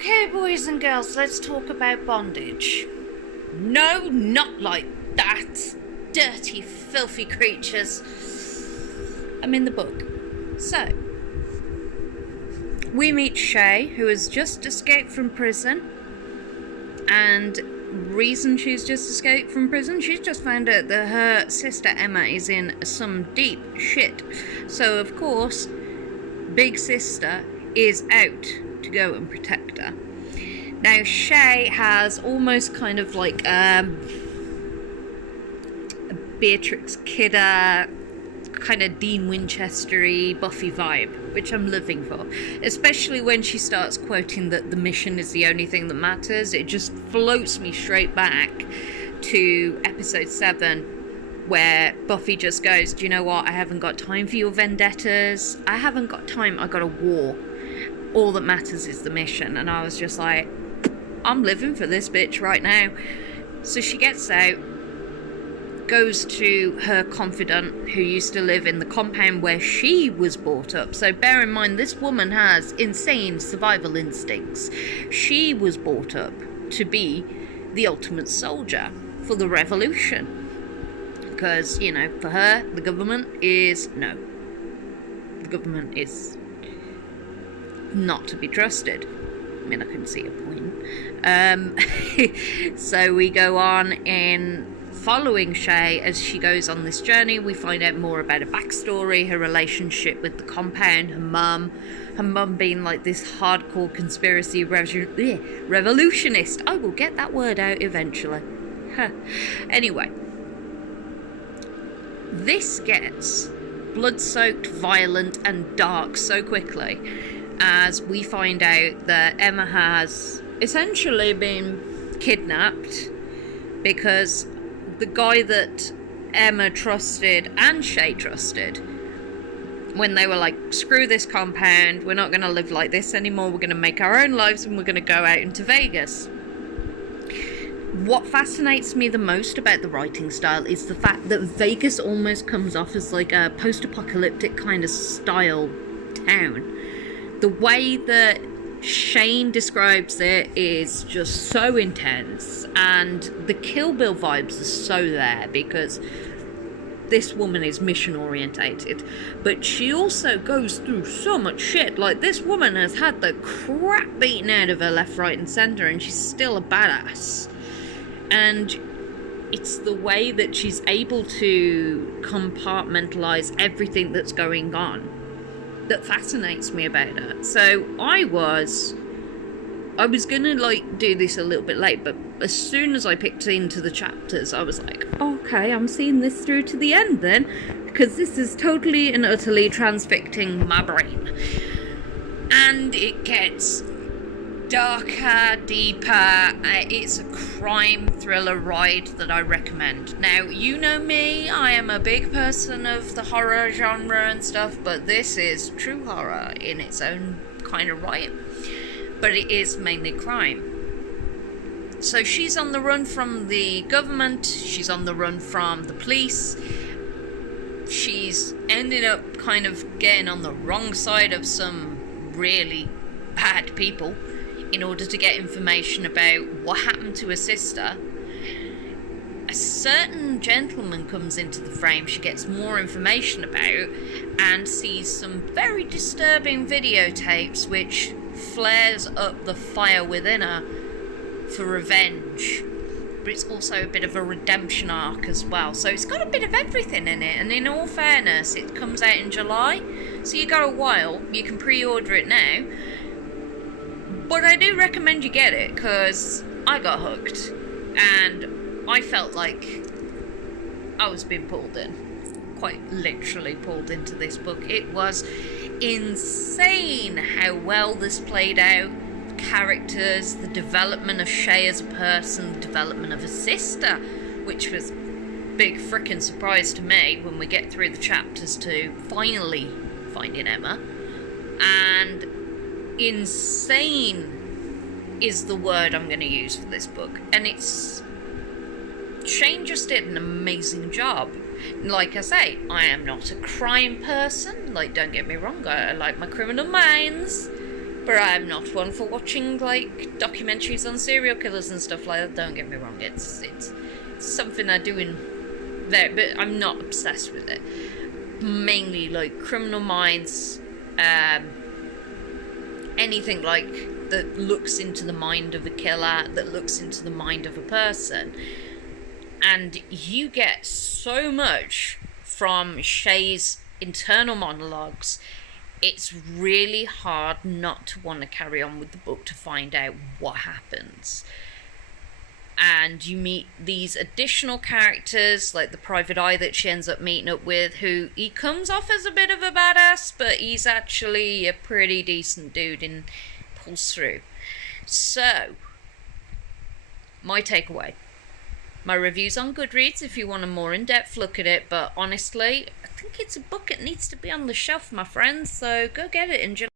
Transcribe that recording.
Okay, boys and girls, let's talk about Bondage. No, not like that. Dirty, filthy creatures. I'm in the book. So, we meet Shay, who has just escaped from prison. And reason she's just escaped from prison, she's just found out that her sister Emma is in some deep shit. So, of course, Big Sister is out to go and protect her. Now, Shay has almost kind of like a Beatrix Kidder, kind of Dean Winchester-y Buffy vibe, which I'm living for. Especially when she starts quoting that the mission is the only thing that matters. It just floats me straight back to episode 7, where Buffy just goes, do you know what, I haven't got time for your vendettas. I haven't got time, I got a war. All that matters is the mission. And I was just like, I'm living for this bitch right now. So she gets out, goes to her confidant who used to live in the compound where she was brought up. So bear in mind, this woman has insane survival instincts. She was brought up to be the ultimate soldier for the revolution. Because, you know, for her, the government is no. The government is not to be trusted. I mean, I can see a point. So we go on in following Shay as she goes on this journey. We find out more about her backstory, her relationship with the compound, her mum being like this hardcore conspiracy revolutionist. I will get that word out eventually. Anyway, this gets blood-soaked, violent, and dark so quickly as we find out that Emma has essentially been kidnapped because the guy that Emma trusted and Shay trusted, when they were like, screw this compound, we're not going to live like this anymore, we're going to make our own lives and we're going to go out into Vegas. What fascinates me the most about the writing style is the fact that Vegas almost comes off as like a post-apocalyptic kind of style town. The way that Shane describes it is just so intense, and the Kill Bill vibes are so there because this woman is mission orientated, but she also goes through so much shit. Like, this woman has had the crap beaten out of her left, right and centre, and she's still a badass. And it's the way that she's able to compartmentalise everything that's going on that fascinates me about her. So I was gonna like do this a little bit late, but as soon as I picked into the chapters, I was like, okay, I'm seeing this through to the end then, because this is totally and utterly transfixing my brain. And it gets darker, deeper. It's a crime thriller ride that I recommend. Now, you know me, I am a big person of the horror genre and stuff, but this is true horror in its own kind of right. But it is mainly crime. So she's on the run from the government, she's on the run from the police, she's ended up kind of getting on the wrong side of some really bad people in order to get information about what happened to her sister. A certain gentleman comes into the frame she gets more information about and sees some very disturbing videotapes which flares up the fire within her for revenge. But it's also a bit of a redemption arc as well. So it's got a bit of everything in it, and in all fairness, it comes out in July, so you got a while. You can pre-order it now. But I do recommend you get it, because I got hooked, and I felt like I was being pulled in. Quite literally pulled into this book. It was insane how well this played out. The characters, the development of Shay as a person, the development of her sister, which was a big frickin' surprise to me when we get through the chapters to finally finding Emma. And insane is the word I'm going to use for this book, and it's Shane just did an amazing job. Like I say, I am not a crime person, like, don't get me wrong, I like my Criminal Minds, but But I'm not one for watching, like, documentaries on serial killers and stuff like that. Don't get me wrong, it's something I do in there, but I'm not obsessed with it. Mainly, like, Criminal Minds, anything, like, that looks into the mind of a killer, that looks into the mind of a person. And you get so much from Shay's internal monologues, it's really hard not to want to carry on with the book to find out what happens. And you meet these additional characters, like the private eye that she ends up meeting up with, who he comes off as a bit of a badass, but he's actually a pretty decent dude and pulls through. So, my takeaway. My review's on Goodreads if you want a more in-depth look at it, but honestly, I think it's a book that needs to be on the shelf, my friends, so go get it, enjoy.